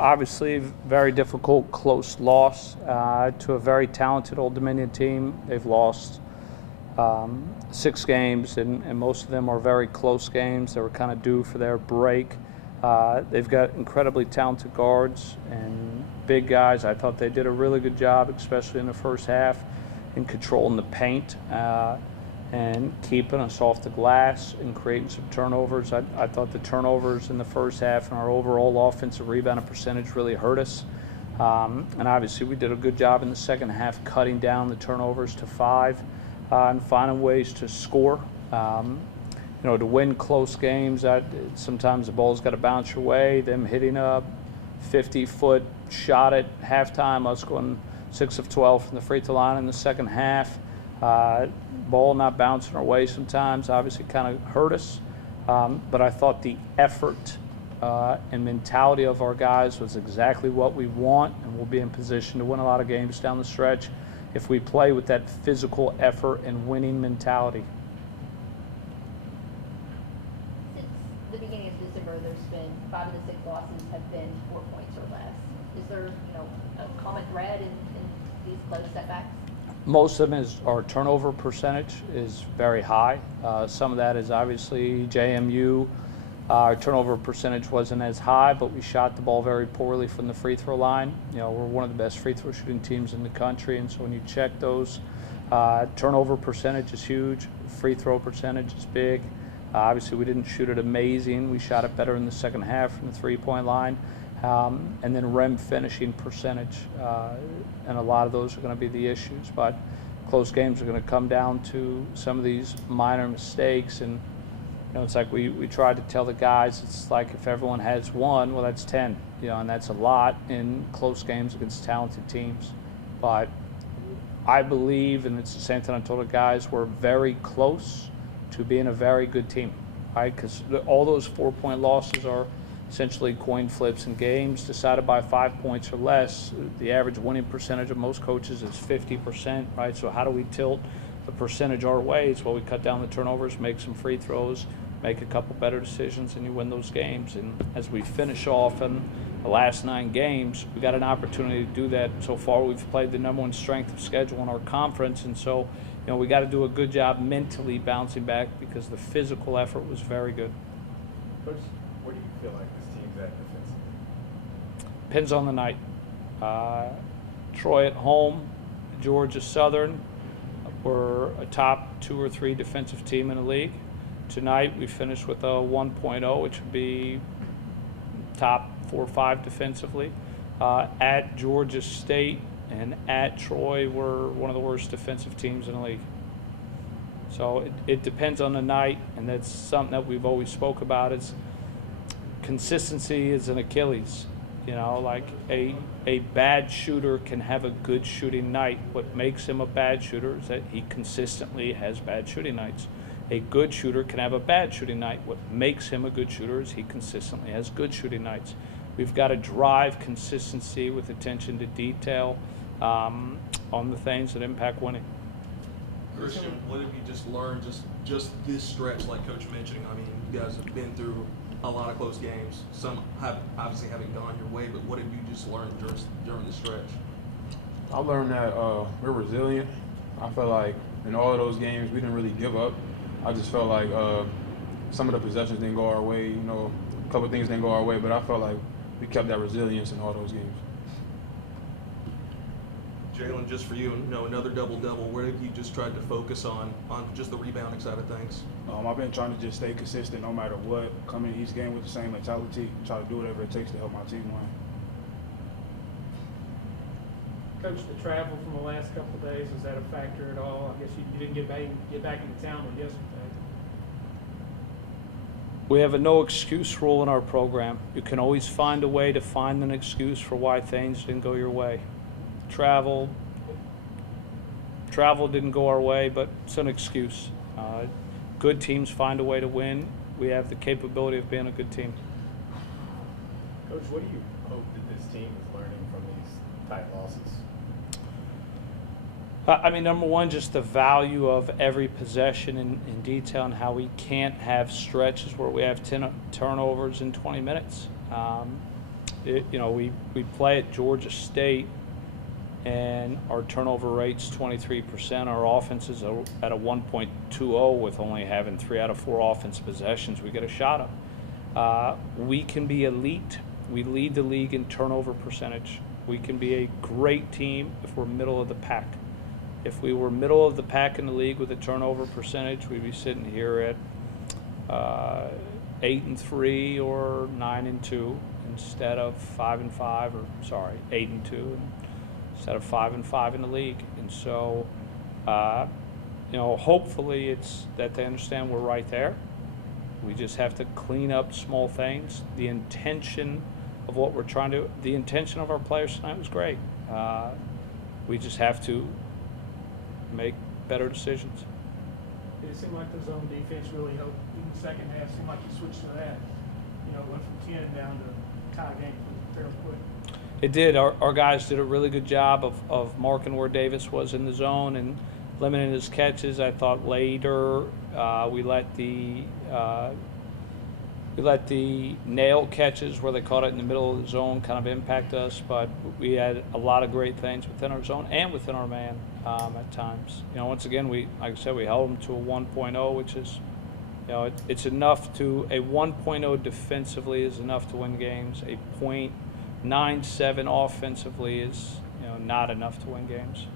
Obviously, very difficult, close loss to a very talented Old Dominion team. They've lost 6 games, and most of them are very close games. They were kind of due for their break. They've got incredibly talented guards and big guys. I thought they did a really good job, especially in the first half, in controlling the paint and keeping us off the glass and creating some turnovers. I thought the turnovers in the first half and our overall offensive rebounding percentage really hurt us. And obviously we did a good job in the second half cutting down the turnovers to 5 and finding ways to score. To win close games, sometimes the ball's got to bounce your way. Them hitting a 50-foot shot at halftime, us going 6 of 12 from the free throw line in the second half. Ball not bouncing our way sometimes obviously kind of hurt us. But I thought the effort and mentality of our guys was exactly what we want, and we'll be in position to win a lot of games down the stretch if we play with that physical effort and winning mentality. The beginning of December, there's been 5 of the 6 losses have been 4 points or less. Is there, a common thread in these close setbacks? Most of them is our turnover percentage is very high. Some of that is obviously JMU. Our turnover percentage wasn't as high, but we shot the ball very poorly from the free throw line. We're one of the best free throw shooting teams in the country, and so when you check those, turnover percentage is huge, free throw percentage is big. Obviously, we didn't shoot it amazing. We shot it better in the second half from the three-point line. And then rim finishing percentage. And a lot of those are going to be the issues. But close games are going to come down to some of these minor mistakes. And, it's like we tried to tell the guys, it's like if everyone has 1, well, that's 10. And that's a lot in close games against talented teams. But I believe, and it's the same thing I told the guys, we're very close to being a very good team, right? Because all those 4-point losses are essentially coin flips in games decided by 5 points or less. The average winning percentage of most coaches is 50%, right? So how do we tilt the percentage our way? Well, we cut down the turnovers, make some free throws, make a couple better decisions, and you win those games. And as we finish off in the last 9 games, we got an opportunity to do that. So far, we've played the number 1 strength of schedule in our conference, and so we got to do a good job mentally bouncing back because the physical effort was very good. Coach, where do you feel like this team's at defensively? Depends on the night. Troy at home, Georgia Southern, we're a top 2 or 3 defensive team in the league. Tonight we finished with a 1.0, which would be top 4 or 5 defensively. At Georgia State and at Troy, we're one of the worst defensive teams in the league. So it depends on the night, and that's something that we've always spoke about. Is consistency is an Achilles. Like a bad shooter can have a good shooting night. What makes him a bad shooter is that he consistently has bad shooting nights. A good shooter can have a bad shooting night. What makes him a good shooter is he consistently has good shooting nights. We've got to drive consistency with attention to detail on the things that impact winning. Christian, what have you just learned just this stretch, like Coach mentioning? I mean, you guys have been through a lot of close games. Some obviously haven't gone your way, but what have you just learned during the stretch? I learned that we're resilient. I felt like in all of those games, we didn't really give up. I just felt like some of the possessions didn't go our way. A couple of things didn't go our way, but I felt like we kept that resilience in all those games. Jalen, just for you, another double-double. Where have you just tried to focus on just the rebounding side of things? I've been trying to just stay consistent no matter what. Come in each game with the same mentality, try to do whatever it takes to help my team win. Coach, the travel from the last couple of days, is that a factor at all? I guess you didn't get back into town on yesterday. We have a no excuse rule in our program. You can always find a way to find an excuse for why things didn't go your way. Travel didn't go our way, but it's an excuse. Good teams find a way to win. We have the capability of being a good team. Coach, what do you hope that this team is learning from these tight losses? Number one, just the value of every possession in detail and how we can't have stretches where we have 10 turnovers in 20 minutes. we play at Georgia State, and our turnover rate's 23%. Our offense is at a 1.20 with only having 3 out of 4 offense possessions. We get a shot up. We can be elite. We lead the league in turnover percentage. We can be a great team if we're middle of the pack. If we were middle of the pack in the league with a turnover percentage, we'd be sitting here at 8-3 or 9-2 instead of 5-5, or 8-2 instead of 5-5 in the league. And so, hopefully it's that they understand we're right there. We just have to clean up small things. The intention of what we're trying to, the intention of our players tonight was great. We just have to make better decisions. It seemed like the zone defense really helped in the second half. It seemed like you switched to that. Went from 10 down to tie game fairly quick. It did. Our guys did a really good job of marking where Davis was in the zone and limiting his catches. I thought later we let the nail catches where they caught it in the middle of the zone kind of impact us, but we had a lot of great things within our zone and within our man at times. Once again, like I said, we held them to a 1.0, which is, it's enough to, a 1.0 defensively is enough to win games. A .97 offensively is, not enough to win games.